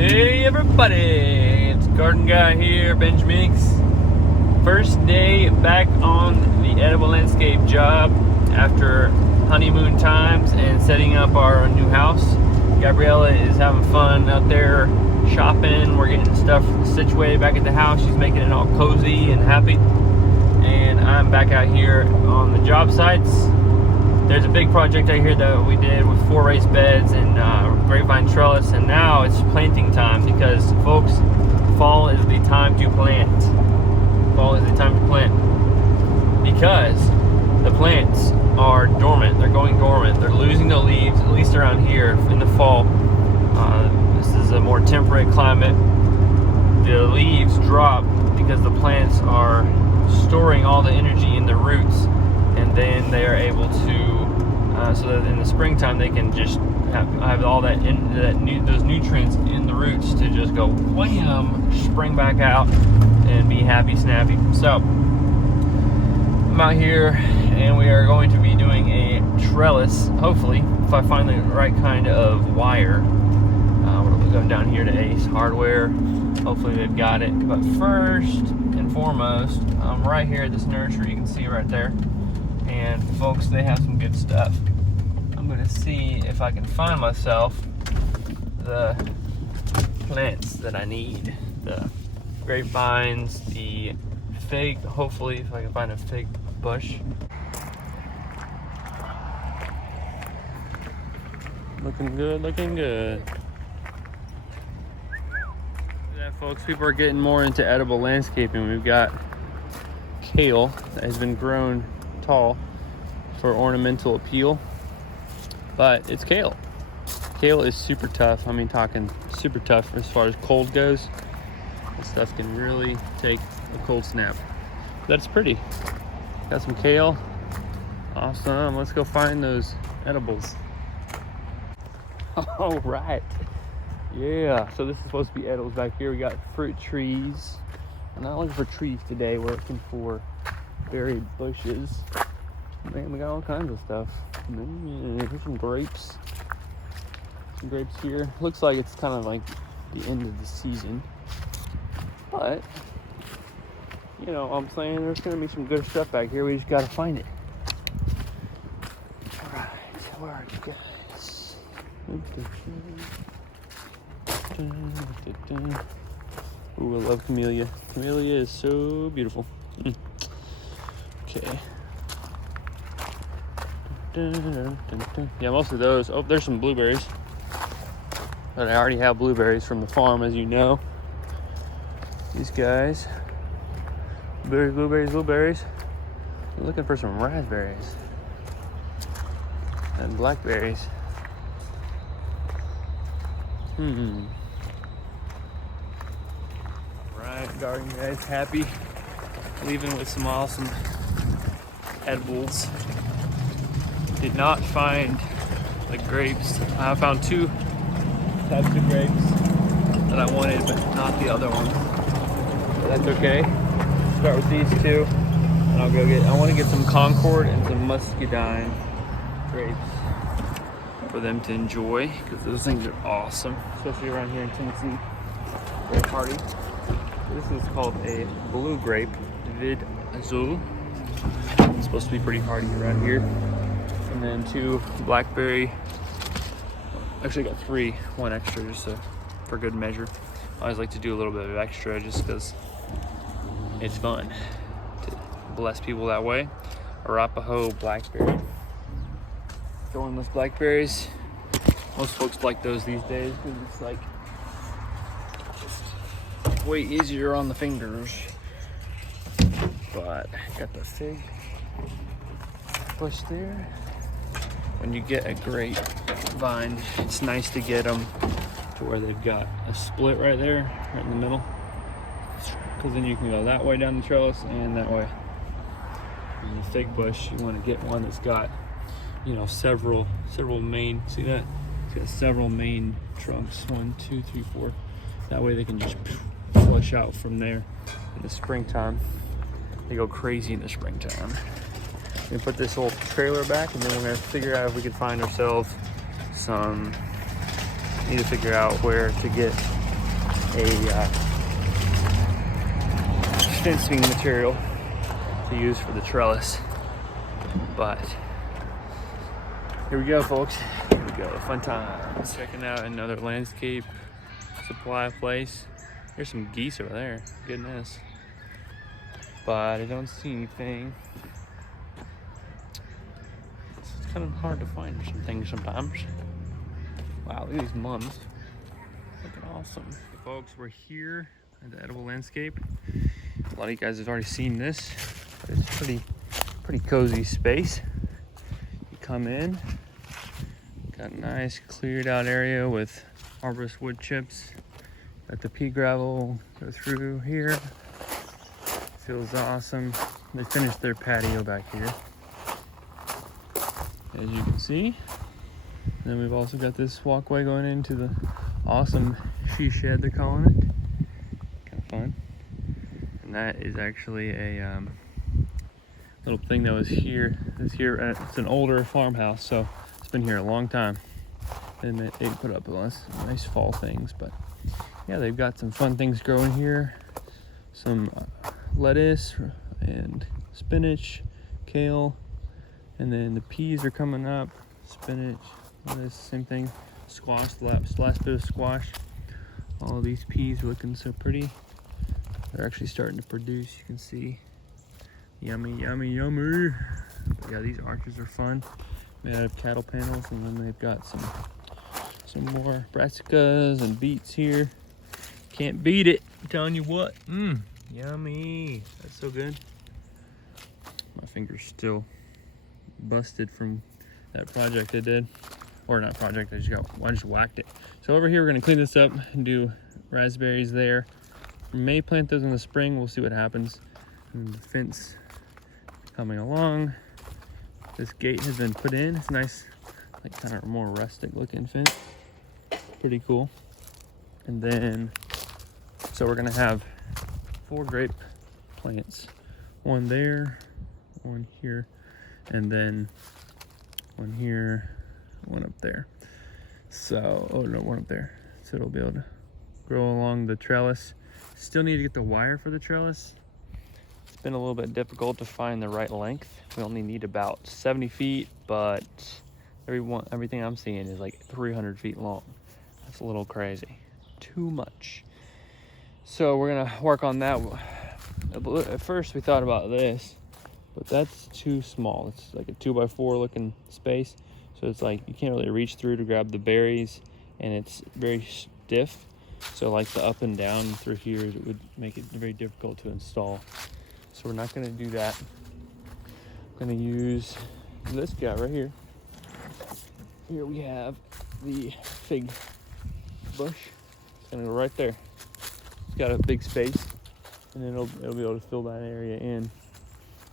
Hey everybody, it's Gardenguy here, Benj. First day back on the edible landscape job after honeymoon times and setting up our new house. Gabriella is having fun out there shopping. We're getting stuff situated back at the house. She's making it all cozy and happy. And I'm back out here on the job sites. There's a big project out here that we did with 4 raised beds and grapevine trellis, and now it's planting time because, folks, fall is the time to plant. Fall is the time to plant because the plants are dormant. They're going dormant. They're losing the leaves, at least around here in the fall. This is a more temperate climate. The leaves drop because the plants are storing all the energy in the roots, and then they are able to so that in the springtime they can just have all those nutrients in the roots to just go wham, spring back out and be happy snappy. So I'm out here and we are going to be doing a trellis, hopefully, if I find the right kind of wire. We're going down here to Ace Hardware. Hopefully they've got it. But first and foremost, I'm right here at this nursery. You can see right there. And folks, they have some good stuff. I'm going to see if I can find myself the plants that I need. The grapevines, the fig, hopefully if I can find a fig bush. Looking good, looking good. Yeah, folks, people are getting more into edible landscaping. We've got kale that has been grown tall for ornamental appeal, but it's kale. Kale is super tough. I mean, talking super tough as far as cold goes. This stuff can really take a cold snap. That's pretty. Got some kale. Awesome. Let's go find those edibles. All right. Yeah. So this is supposed to be edibles back here. We got fruit trees. I'm not looking for trees today. We're looking for berry bushes. Man, we got all kinds of stuff. Here's some grapes. Some grapes here. Looks like it's kind of like the end of the season. But, you know what I'm saying? There's going to be some good stuff back here. We just got to find it. Alright, where are you guys? Ooh, I love camellia. Camellia is so beautiful. Okay. Yeah, most of those. Oh, there's some blueberries. But I already have blueberries from the farm, as you know. These guys. Blueberries, blueberries, blueberries. I'm looking for some raspberries. And blackberries. Right, garden guys, happy. Leaving with some awesome edibles. Did not find the grapes. I found 2 types of grapes that I wanted, but not the other ones. So that's okay. Start with these 2, and I'll go I want to get some Concord and some Muscadine grapes for them to enjoy, because those things are awesome, especially around here in Tennessee. Very hardy. This is called a blue grape, Vid Azul. It's supposed to be pretty hardy around here. And then 2 blackberry. Actually, I got 3, 1 extra just for good measure. I always like to do a little bit of extra just because it's fun to bless people that way. Arapaho blackberry. Thornless blackberries. Most folks like those these days because it's like way easier on the fingers. But got the fig bush there. When you get a grapevine, it's nice to get them to where they've got a split right there, right in the middle, because then you can go that way down the trellis and that way. And the fig bush, you want to get one that's got, you know, several main. See that? It's got several main trunks. 1, 2, 3, 4. That way they can just flush out from there in the springtime. They go crazy in the springtime. We put this old trailer back, and then we're gonna figure out if we can find ourselves some. Need to figure out where to get a fencing material to use for the trellis. But here we go, folks. Here we go, fun times. Checking out another landscape supply place. There's some geese over there, goodness. But I don't see anything. It's kind of hard to find some things sometimes. Wow, look at these mums. Looking awesome. Hey folks, we're here at the edible landscape. A lot of you guys have already seen this, but it's pretty cozy space. You come in, got a nice cleared out area with arborist wood chips. Got the pea gravel go through here. Feels awesome. They finished their patio back here, as you can see. And then we've also got this walkway going into the awesome she shed, they're calling it. Kind of fun. And that is actually a little thing that was here. It's an older farmhouse, so it's been here a long time. And they put up nice fall things, but yeah, they've got some fun things growing here. Some lettuce and spinach, kale, and then the peas are coming up. Spinach, lettuce, same thing. Squash, the last bit of squash. All of these peas are looking so pretty. They're actually starting to produce, you can see. Yummy, yummy, yummy. But yeah, these arches are fun. Made out of cattle panels, and then they've got some more brassicas and beets here. Can't beat it, I'm telling you what. Yummy. That's so good. My finger's still busted from that project I did. Or not project, I just whacked it. So over here, we're gonna clean this up and do raspberries there. We may plant those in the spring, we'll see what happens. And the fence coming along. This gate has been put in. It's nice, like kind of more rustic looking fence. Pretty cool. And then, so we're gonna have 4 grape plants. One there, one here, and then one here, one up there. So, oh no, one up there. So it'll be able to grow along the trellis. Still need to get the wire for the trellis. It's been a little bit difficult to find the right length. We only need about 70 feet, but everything I'm seeing is like 300 feet long. That's a little crazy. Too much. So we're gonna work on that. At first we thought about this, but that's too small. It's like a 2x4 looking space. So it's like you can't really reach through to grab the berries, and it's very stiff. So like the up and down through here, it would make it very difficult to install. So we're not gonna do that. I'm gonna use this guy right here. Here we have the fig bush. It's gonna go right there. It's got a big space, and then it'll be able to fill that area in,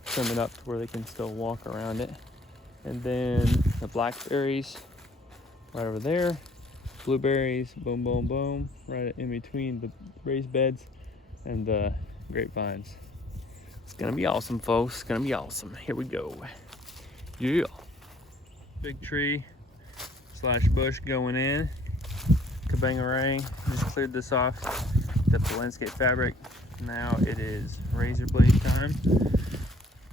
trim it up to where they can still walk around it. And then the blackberries right over there, blueberries, boom, boom, boom, right in between the raised beds and the grapevines. It's gonna be awesome, folks. It's gonna be awesome. Here we go. Yeah. Big tree / bush going in. Kabangarang. Just cleared this off. Up the landscape fabric. Now it is razor blade time.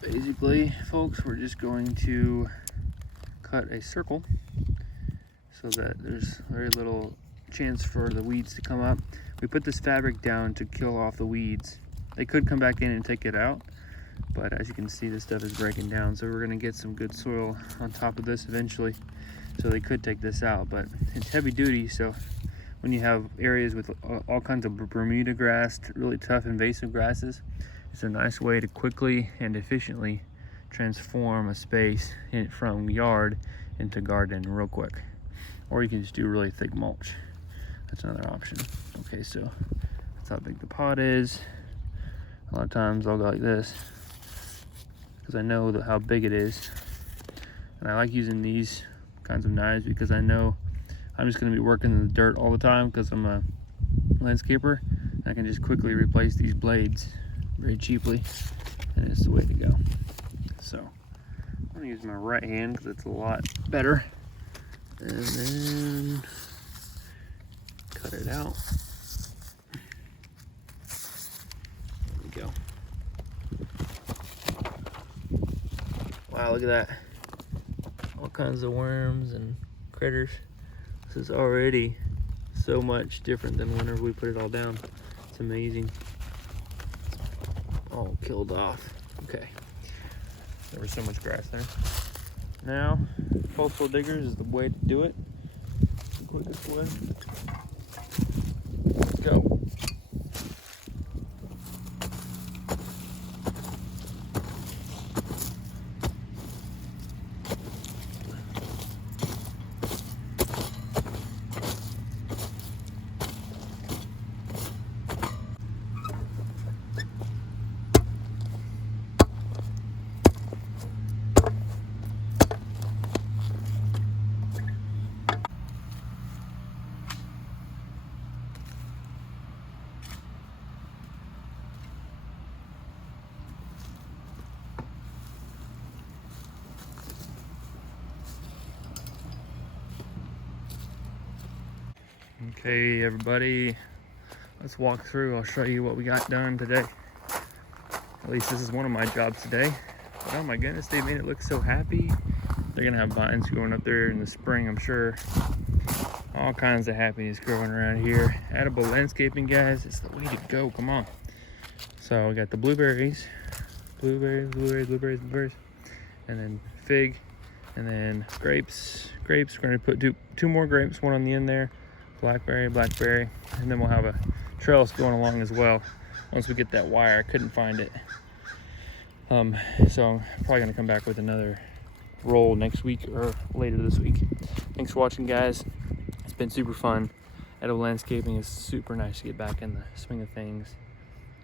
Basically, folks, we're just going to cut a circle so that there's very little chance for the weeds to come up. We put this fabric down to kill off the weeds. They could come back in and take it out, but as you can see, this stuff is breaking down. So we're gonna get some good soil on top of this eventually. So they could take this out, but it's heavy duty. So when you have areas with all kinds of Bermuda grass, really tough invasive grasses, it's a nice way to quickly and efficiently transform a space from yard into garden real quick. Or you can just do really thick mulch. That's another option. Okay, so that's how big the pot is. A lot of times I'll go like this because I know how big it is. And I like using these kinds of knives because I know I'm just going to be working in the dirt all the time because I'm a landscaper. And I can just quickly replace these blades very cheaply, and it's the way to go. So I'm going to use my right hand because it's a lot better. And then cut it out. Wow, look at that. All kinds of worms and critters. This is already so much different than whenever we put it all down. It's amazing. All killed off. Okay. There was so much grass there. Now, postal diggers is the way to do it. The quickest way. Let's go. Okay, everybody, let's walk through. I'll show you what we got done today. At least this is one of my jobs today. But oh my goodness, they made it look so happy. They're gonna have vines growing up there in the spring, I'm sure. All kinds of happiness growing around here. Edible landscaping, guys, it's the way to go. Come on. So we got the blueberries, and then fig, and then grapes. We're gonna put two more grapes, one on the end there. Blackberry, and then we'll have a trellis going along as well. Once we get that wire, I couldn't find it. So I'm probably gonna come back with another roll next week or later this week. Thanks for watching, guys. It's been super fun. Edible landscaping is super nice to get back in the swing of things.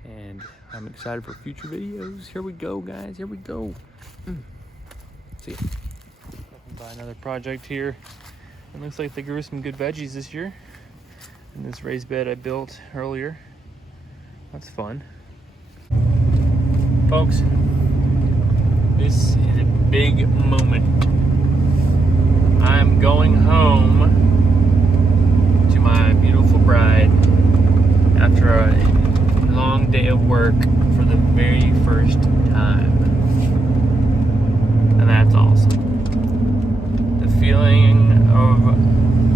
And I'm excited for future videos. Here we go, guys, here we go. See ya. By another project here. It looks like they grew some good veggies this year in this raised bed I built earlier. That's fun. Folks, this is a big moment. I'm going home to my beautiful bride after a long day of work for the very first time. And that's awesome. The feeling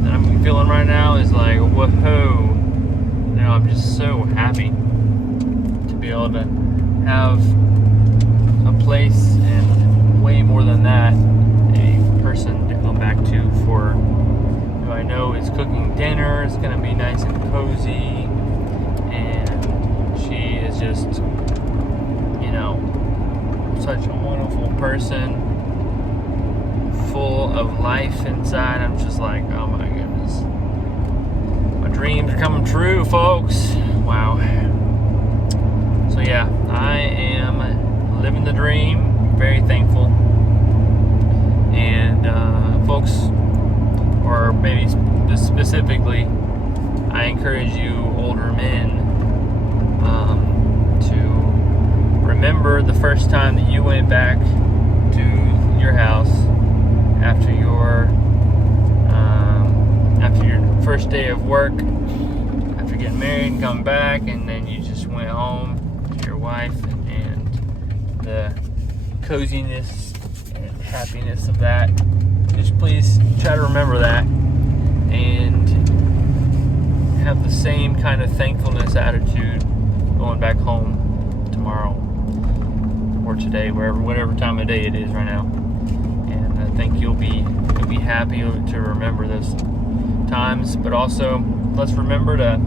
that I'm feeling right now is like, whoa. You know, I'm just so happy to be able to have a place and way more than that, a person to come back to for who I know is cooking dinner. It's gonna be nice and cozy, and she is just, you know, such a wonderful person, full of life inside. I'm just like, oh my goodness, my dreams are coming true, folks. Wow. So yeah, I am living the dream. Very thankful. And folks, or maybe specifically, I encourage you older men to remember the first time that you went back to your house after your first day of work, after getting married and come back, and then you just went home to your wife, and the coziness and happiness of that. Just please try to remember that and have the same kind of thankfulness attitude going back home tomorrow or today, whatever time of day it is right now. And I think you'll be happy to remember those times. But also, let's remember to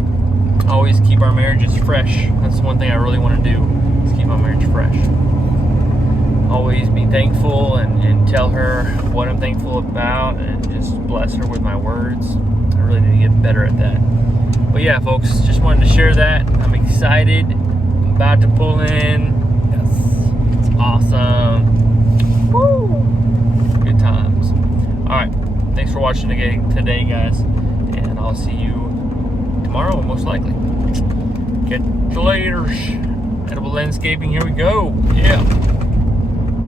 always keep our marriages fresh. That's one thing I really want to do, is keep my marriage fresh. Always be thankful and tell her what I'm thankful about, and just bless her with my words. I really need to get better at that. But yeah, folks, just wanted to share that. I'm excited. I'm about to pull in. Yes, it's awesome. Woo! Good times. Alright, thanks for watching today, guys. And I'll see you tomorrow, most likely. Catch you later. Edible landscaping, here we go. Yeah.